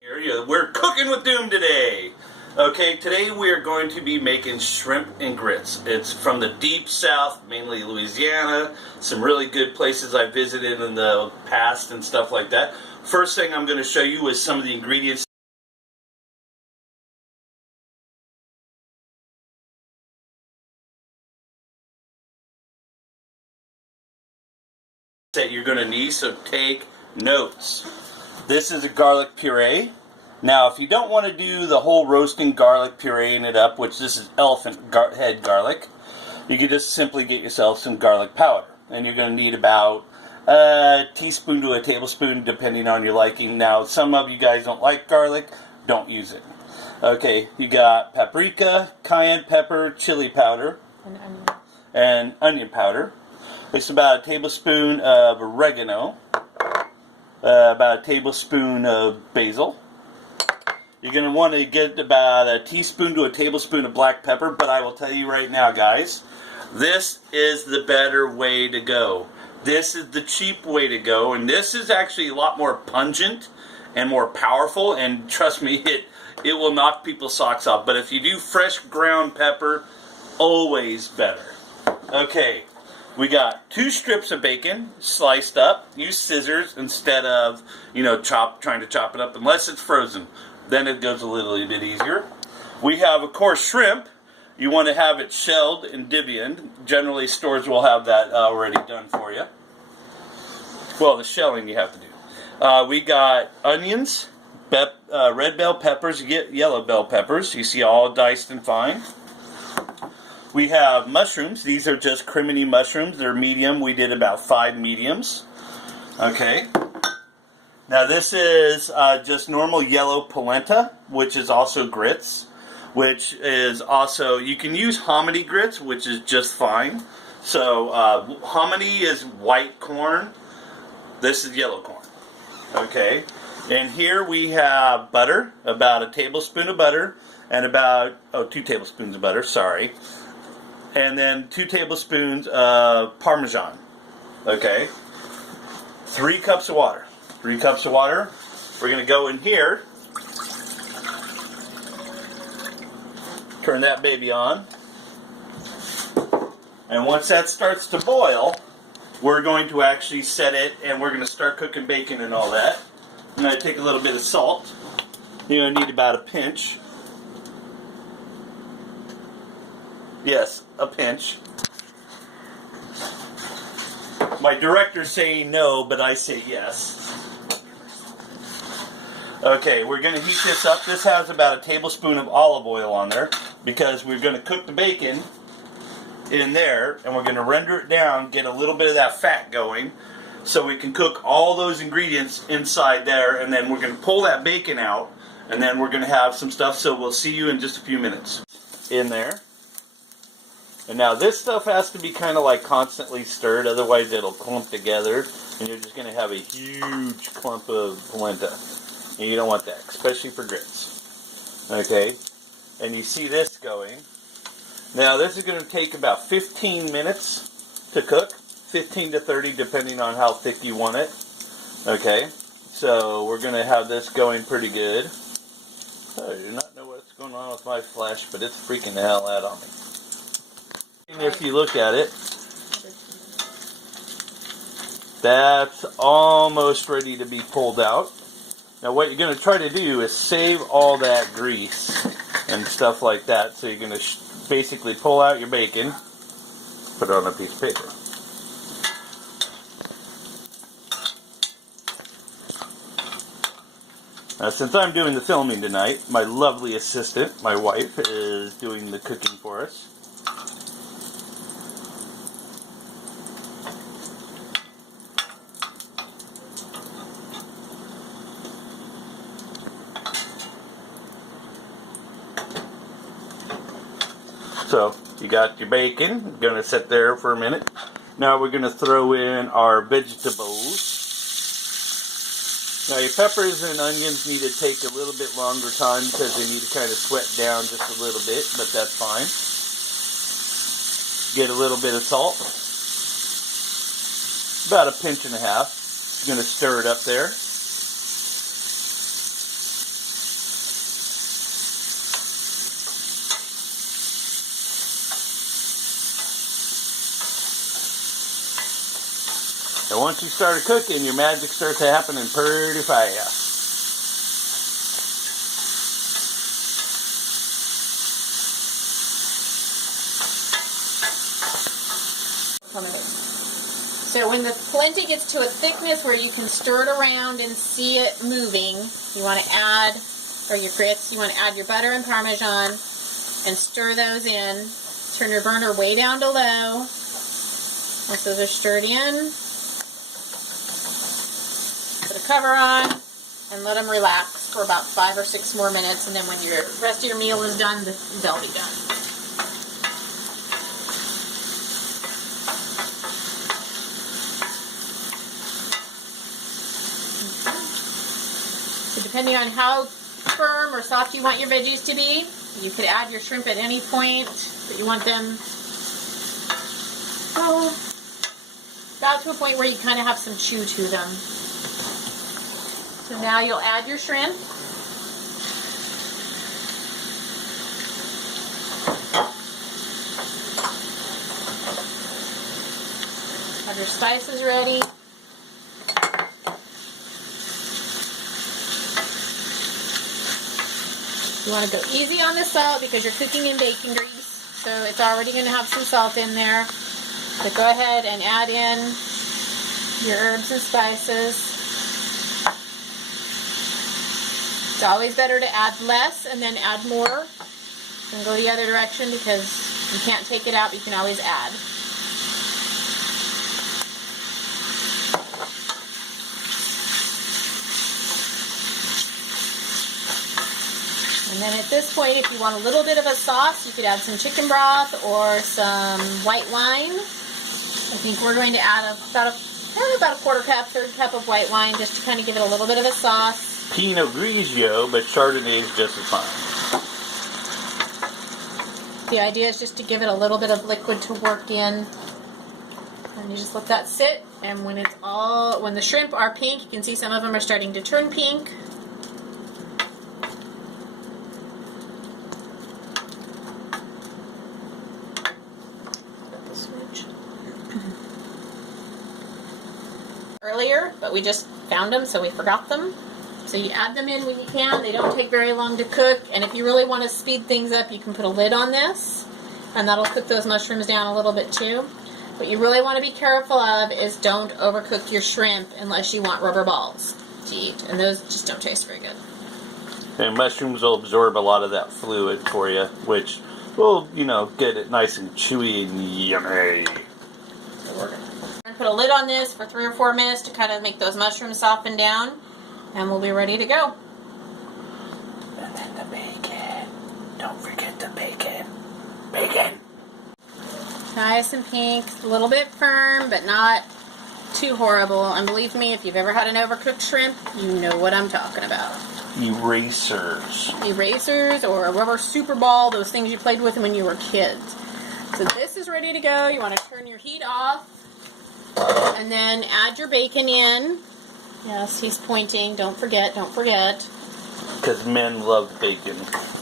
We're cooking with Doom today. Okay, today we are going to be making shrimp and grits. It's from the deep south, mainly Louisiana. Some really good places I visited in the past and stuff like that. First thing I'm going to show you is some of the ingredients that you're going to need, so take notes. This is a garlic puree. Now, if you don't want to do the whole roasting garlic pureeing it up, which this is elephant head garlic, you can just simply get yourself some garlic powder. And you're going to need about a teaspoon to a tablespoon, depending on your liking. Now, some of you guys don't like garlic, don't use it. Okay, you got paprika, cayenne pepper, chili powder, and onion powder. It's about a tablespoon of oregano, about a tablespoon of basil. You're going to want to get about a teaspoon to a tablespoon of black pepper, but I will tell you right now, guys, this is the better way to go. This is the cheap way to go, and this is actually a lot more pungent and more powerful, and trust me, it will knock people's socks off. But if you do fresh ground pepper, always better. Okay, we got 2 strips of bacon sliced up. Use scissors instead of, trying to chop it up, unless it's frozen. Then it goes a little bit easier. We have, of course, shrimp. You want to have it shelled and divvied. Generally, stores will have that already done for you. Well, the shelling you have to do. We got onions, red bell peppers, yellow bell peppers. You see all diced and fine. We have mushrooms. These are just criminy mushrooms. They're medium. We did about 5 mediums. Okay. Now this is just normal yellow polenta, which is also grits, which is also, you can use hominy grits, which is just fine. So hominy is white corn. This is yellow corn. Okay. And here we have butter, about a tablespoon of butter, and about, 2 tablespoons of butter, sorry. And then 2 tablespoons of Parmesan. Okay. 3 cups of water. 3 cups of water. We're going to go in here. Turn that baby on. And once that starts to boil, we're going to actually set it, and we're going to start cooking bacon and all that. I'm going to take a little bit of salt. You're going to need about a pinch. Yes, a pinch. My director's saying no, but I say yes. Okay, we're going to heat this up. This has about a tablespoon of olive oil on there because we're going to cook the bacon in there, and we're going to render it down, get a little bit of that fat going so we can cook all those ingredients inside there, and then we're going to pull that bacon out, and then we're going to have some stuff, so we'll see you in just a few minutes. In there. And now this stuff has to be kind of like constantly stirred, otherwise it'll clump together, and you're just going to have a huge clump of polenta. And you don't want that, especially for grits. Okay? And you see this going. Now this is going to take about 15 minutes to cook. 15 to 30 depending on how thick you want it. Okay? So we're going to have this going pretty good. I do not know what's going on with my flash, but it's freaking the hell out on me. And if you look at it, that's almost ready to be pulled out. Now what you're going to try to do is save all that grease and stuff like that. So you're going to basically pull out your bacon, put it on a piece of paper. Now since I'm doing the filming tonight, my lovely assistant, my wife, is doing the cooking for us. So, you got your bacon, going to sit there for a minute. Now we're going to throw in our vegetables. Now your peppers and onions need to take a little bit longer time because they need to kind of sweat down just a little bit, but that's fine. Get a little bit of salt. About a pinch and a half. You're going to stir it up there. And once you start cooking, your magic starts happening pretty fast. So when the polenta gets to a thickness where you can stir it around and see it moving, you want to add, or your grits, you want to add your butter and Parmesan and stir those in. Turn your burner way down to low. Once those are stirred in, put a cover on and let them relax for about 5 or 6 more minutes, and then when your rest of your meal is done, they'll be done. So depending on how firm or soft you want your veggies to be, you could add your shrimp at any point, but you want them about to a point where you kind of have some chew to them. So now you'll add your shrimp. Have your spices ready. You want to go easy on the salt because you're cooking in bacon grease, so it's already going to have some salt in there. So go ahead and add in your herbs and spices. It's always better to add less and then add more than go the other direction, because you can't take it out, but you can always add. And then at this point, if you want a little bit of a sauce, you could add some chicken broth or some white wine. I think we're going to add about a quarter cup, third cup of white wine, just to kind of give it a little bit of a sauce. Pinot Grigio, but Chardonnay is just as fine. The idea is just to give it a little bit of liquid to work in. And you just let that sit, and when the shrimp are pink, you can see some of them are starting to turn pink. Earlier, but we just found them, so we forgot them. So you add them in when you can. They don't take very long to cook, and if you really want to speed things up, you can put a lid on this, and that'll cook those mushrooms down a little bit too. What you really want to be careful of is don't overcook your shrimp unless you want rubber balls to eat, and those just don't taste very good. And mushrooms will absorb a lot of that fluid for you, which will, get it nice and chewy and yummy. So we're gonna put a lid on this for 3 or 4 minutes to kind of make those mushrooms soften down, and we'll be ready to go. And then the bacon. Don't forget the bacon. Bacon! Nice and pink, a little bit firm, but not too horrible. And believe me, if you've ever had an overcooked shrimp, you know what I'm talking about. Erasers. Erasers or a rubber super ball, those things you played with when you were kids. So this is ready to go. You want to turn your heat off and then add your bacon in. Yes, he's pointing. Don't forget, don't forget. Because men love bacon.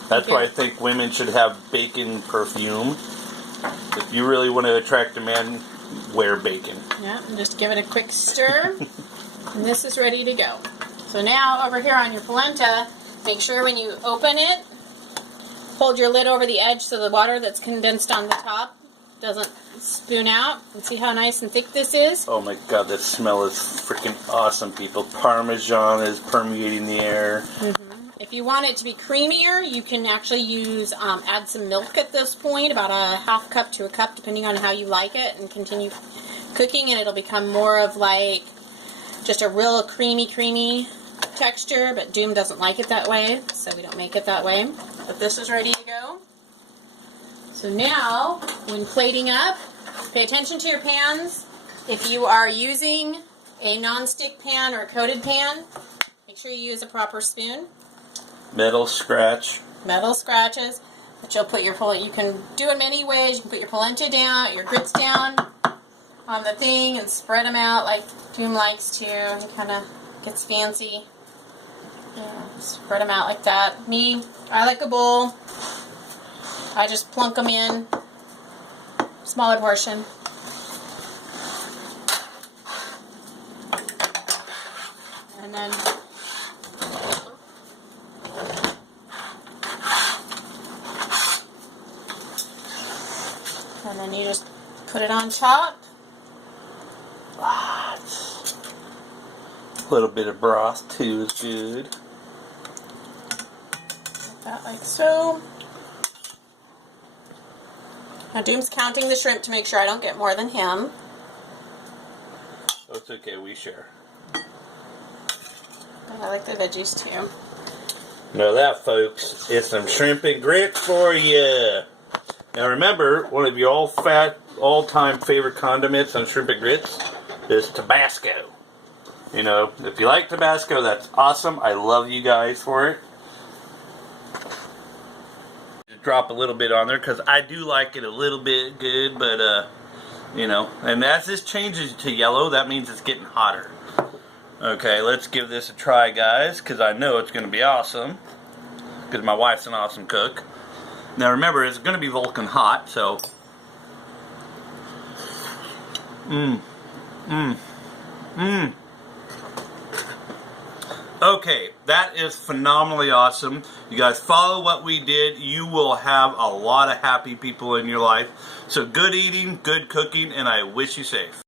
That's why I think women should have bacon perfume. If you really want to attract a man, wear bacon. Yeah, and just give it a quick stir. And this is ready to go. So now, over here on your polenta, make sure when you open it, hold your lid over the edge so the water that's condensed on the top doesn't spoon out. And see how nice and thick this is? Oh my god, that smell is freaking awesome, people. Parmesan is permeating the air. Mm-hmm. If you want it to be creamier, you can actually add some milk at this point, about a half cup to a cup, depending on how you like it, and continue cooking, and it'll become more of like just a real creamy texture, but Doom doesn't like it that way, so we don't make it that way. But this is ready to go. So now, when plating up, pay attention to your pans. If you are using a non-stick pan or a coated pan, make sure you use a proper spoon. Metal scratch. Metal scratches. But you'll put your polenta, you can do it many ways. You can put your polenta down, your grits down on the thing and spread them out like Doom likes to. He kind of gets fancy. Yeah, spread them out like that. Me, I like a bowl. I just plunk them in. Smaller portion. Put it on top. Lots. A little bit of broth too is good. That like so. Now Doom's counting the shrimp to make sure I don't get more than him. Oh, it's okay, we share. But I like the veggies too. Now that, folks, is some shrimp and grits for you. Now remember, one of your all-time favorite condiments on shrimp and grits is Tabasco. You know, if you like Tabasco, that's awesome. I love you guys for it. Drop a little bit on there because I do like it a little bit good, but you know, and as this changes to yellow, that means it's getting hotter. Okay, let's give this a try, guys, because I know it's going to be awesome, because my wife's an awesome cook. Now remember, it's going to be Vulcan hot, so okay, that is phenomenally awesome. You guys follow what we did. You will have a lot of happy people in your life. So good eating, good cooking, and I wish you safe.